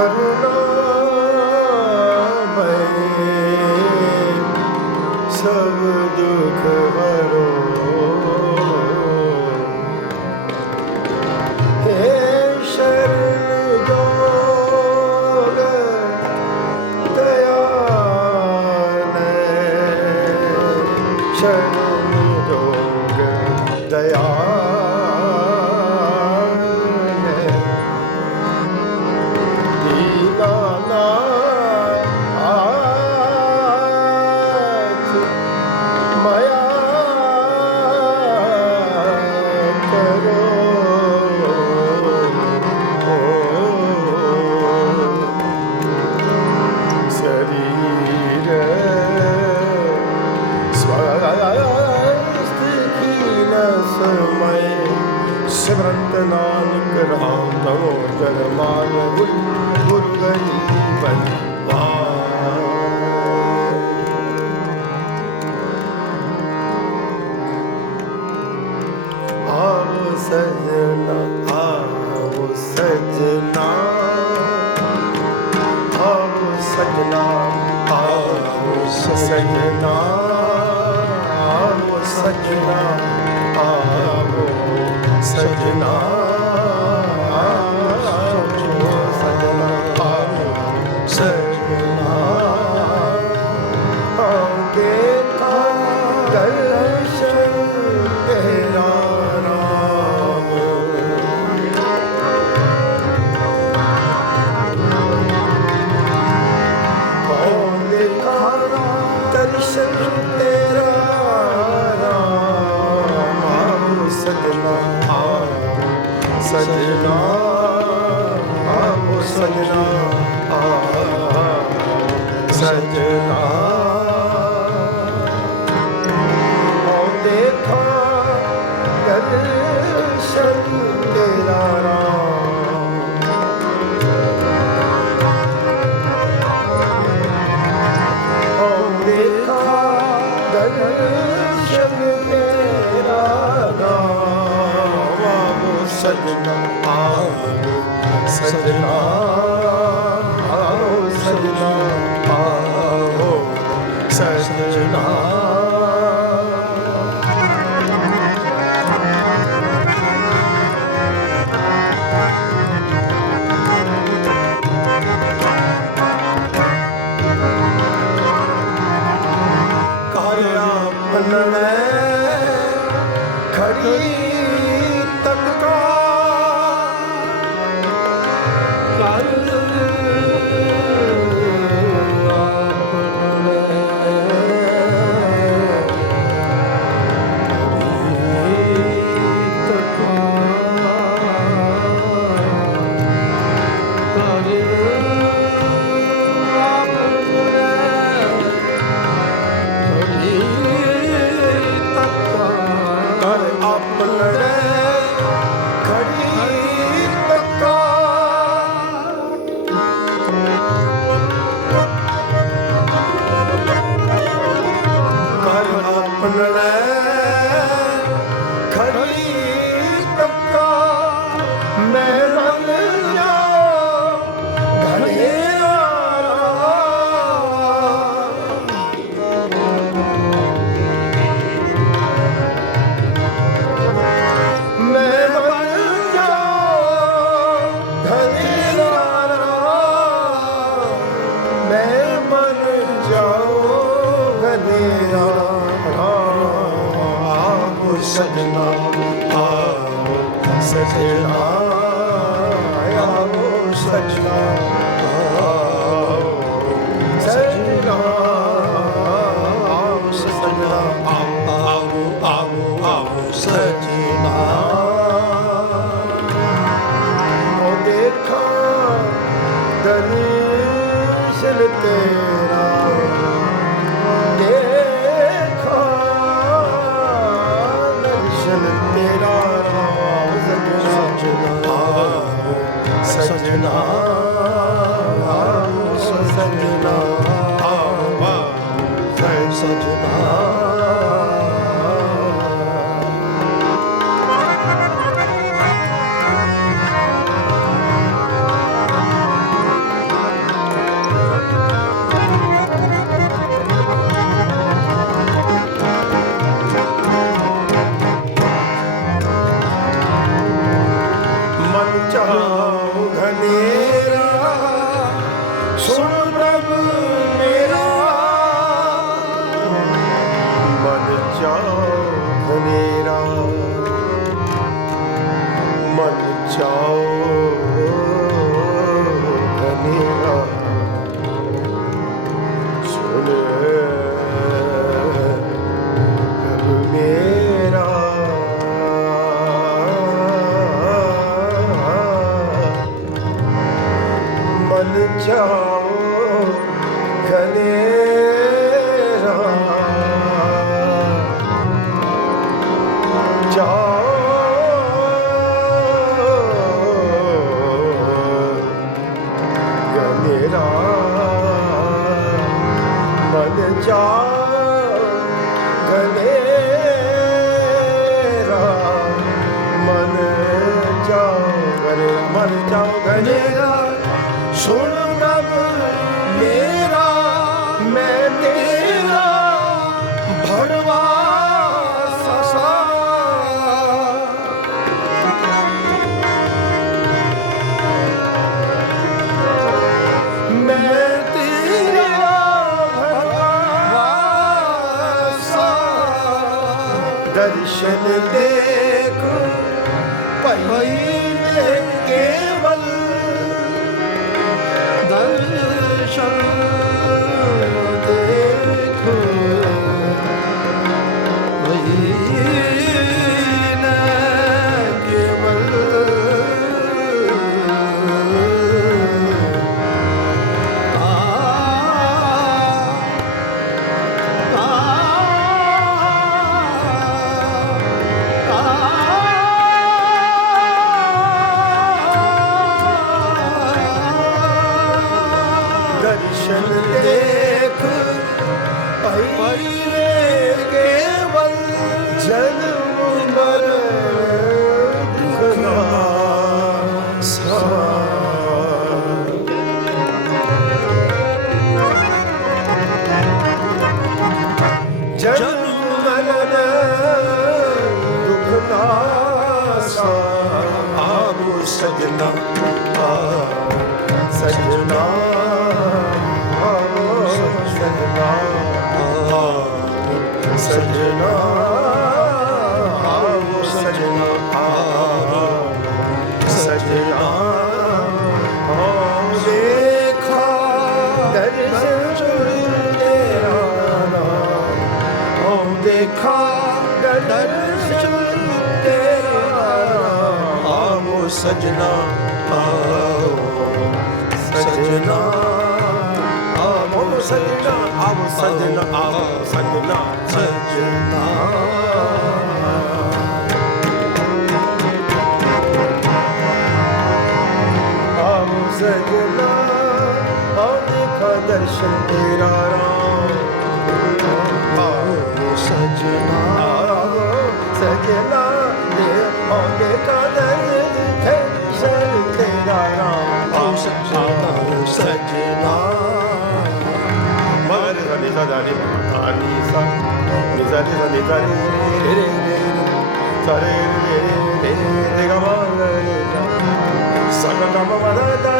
Caruna. ਸਜਣਾ ਆਉਂਦੇ ਤਾਂ ਦਰਸ਼ਨ ਤੇਰਾ ਦਰਸ਼ਨ ਤੇਰਾ ਰਾਮ ਸਜਣਾ ਸਜਣਾ ਆਓ ਸਜਣਾ 真啊 Open the ਆਓ ਸਜਣਾ ਆਓ ਸਜਣਾ ਆਓ ਸਜਣਾ ਆਓ ਸਜਣਾ ਆਓ ਆਓ ਆਓ ਆਓ ਸਜਣਾ ਉਹ ਦੇਖਾ ਦਰਸ਼ਨ ਤੇ show. ਦਰਸ਼ਨ ਸਜਣਾ ਆ ਆਵੋ ਸਜਣਾ ਆਓ ਸਜਣਾ ਆਵੋ ਸਜਣਾ ਆਵੋ ਸਜਣਾ ਆਵੋ ਸਜਣਾ ਸਜਣਾ ਆਵੋ ਸਜਣਾ ਆਓ ਦੇਖਾ ਦਰਸ਼ਨ ਤੇਰਾ ਰਾਮ ਆਵੋ ਸਜਣਾ ਆਵੋ ਸਜਣਾ ਦੇ ਆਉਂਦੇ ਕਦਰ ਹੈ Sachinam, Om Sachinam, Sachinam. Magari Sani Sadari, Tani Sa, Nizari Sani Tari, Re Re Re Re, Tare Re Re Re Re Ga Ma Re Re Ga. Saka Ga Ma Ma Da Da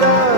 Da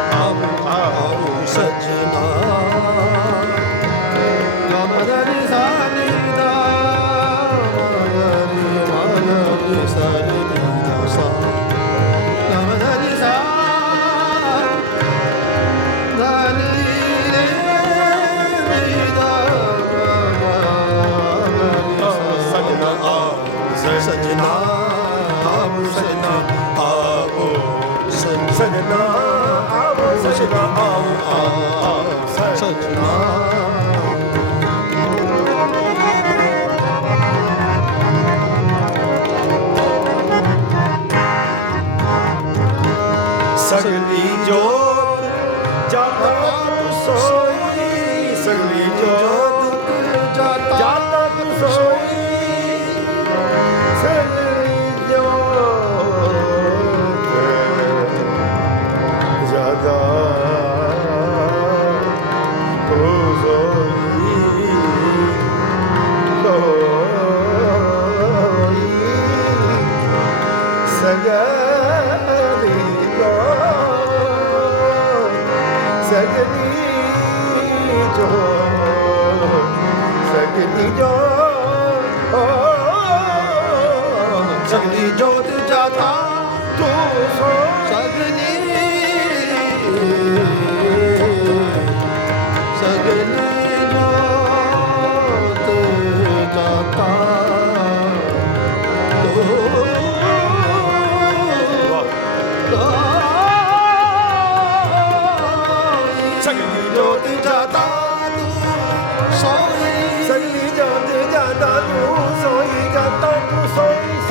ਸਗਲੀ ਜੋਤ ਜਾਤਾ ਸੋਈ ਸਗਲੀ ਜੋ ਸਗਲੀ ਜੋ ਸਗਲੀ ਜੋਤ ਜਾਤਾ ਤੂੰ ਸੋ। ਸਗਲੀ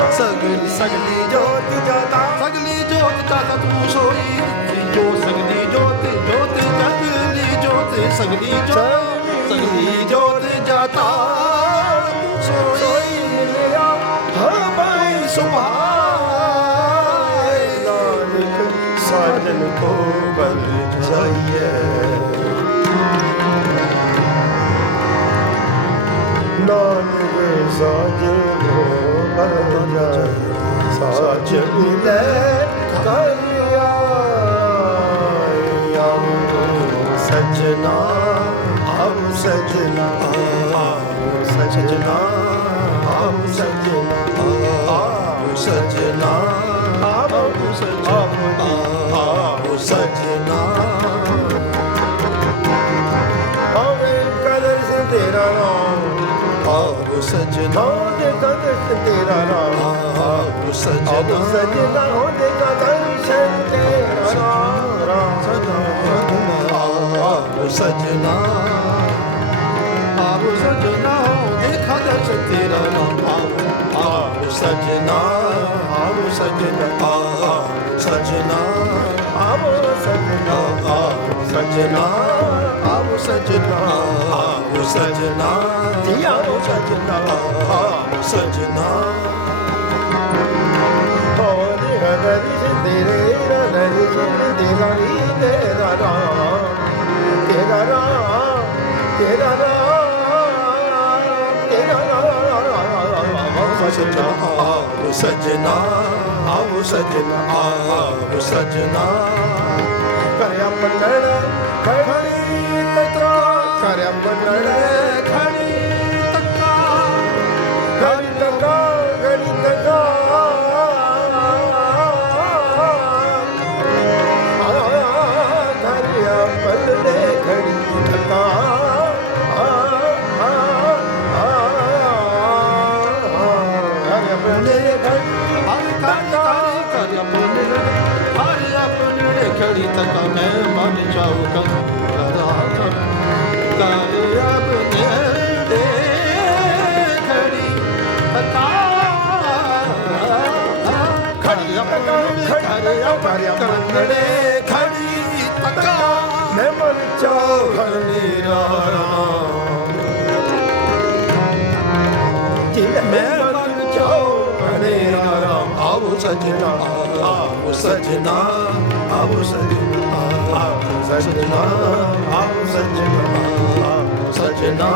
ਸਗਲੀ ਸਗਲੀ ਜੋਤ ਜਾਤਾ ਸਗਲੀ ਜੋਤ ਜਾਤਾ ਤੂੰ ਸੋਈ ਜੋ ਸਗਲੀ ਜੋਤ ਜੋਤ ਜਗਲੀ ਜੋਤ ਸਗਲੀ ਜੋਤ ਸਗਲੀ ਜੋਤ ਜਾਤਾ ਤੂੰ ਸੋਈ ਮਿਲਿਆ ਹਮਾਈ ਸੁਭਾਏ ਨਾਨਕ ਸਾਜਨ ਕੋ ਬਲ ਜਾਈਏ ਨਾਨਕ ਸਾਜੇ ਹੋ ਪਰਮ ਜਾਇ ਸਾਚ ਮਿਲੈ ਸਜਣਾ ਆਉ ਸਜਣਾ। ਸਜਣਾ ਉਹਦੇ ਦਰ ਤੇਰਾ ਰਾਮ। ਆਓ ਸਜਣਾ। ਆਓ ਸਜਣਾ ਉਹਦੇ ਦਰ ਸ਼ਰਨ ਤੇਰਾ ਰਾਮ। ਰਾਮ ਸਜਣਾ। ਆਓ ਸਜਣਾ। ਆਓ ਸਜਣਾ ਉਹਦੇ ਦਰ ਤੇਰਾ ਰਾਮ। ਆਓ ਆਓ ਸਜਣਾ ਆਓ ਸਜਣਾ। ਆਓ ਸਜਣਾ। ਆਓ ਸਜਣਾ ਆਓ ਸਜਣਾ। ਆਓ ਸਜਣਾ। ਸਜਣਾ। ਧੀਆ ਓ ਸਜਣਾ। ਸਜਣਾ। ਹੋਰ ਹਰੀ ਤੇਰੇ ਰਣੀ ਤੇਰਾ ਨੀ ਤੇਰਾ ਰਾਮ ਤੇਰਾ ਰਾਮ ਤੇਰਾ ਰਾਮ ਤੇਰਾ ਰਾਮ। ਸਜਣਾ ਆਉ ਸਜਣਾ। ਆਉ ਸਜਣਾ। ਆਉ ਸਜਣਾ। ਕਰਿਆ ਪਟੜ ਸਜਣਾ ਆਵੋ ਸਜਣਾ ਆਓ ਸਜਣਾ ਆਵੋ ਸਜਣਾ ਆਵੋ ਸਜਣਾ ਆਓ ਸਜਣਾ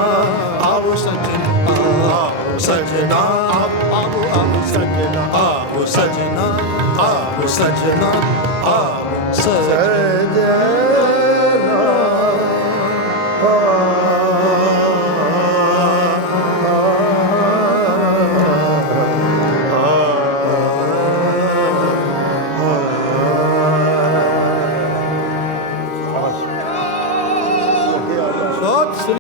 ਆਓ ਸਜਣਾ ਆਵੋ ਸਜਣਾ ਆਵੋ ਆਵੋ ਸਜਣਾ ਆਵੋ ਸਜਣਾ ਆਵੋ ਸਜਣਾ ਆਵੋ ਸਜਣਾ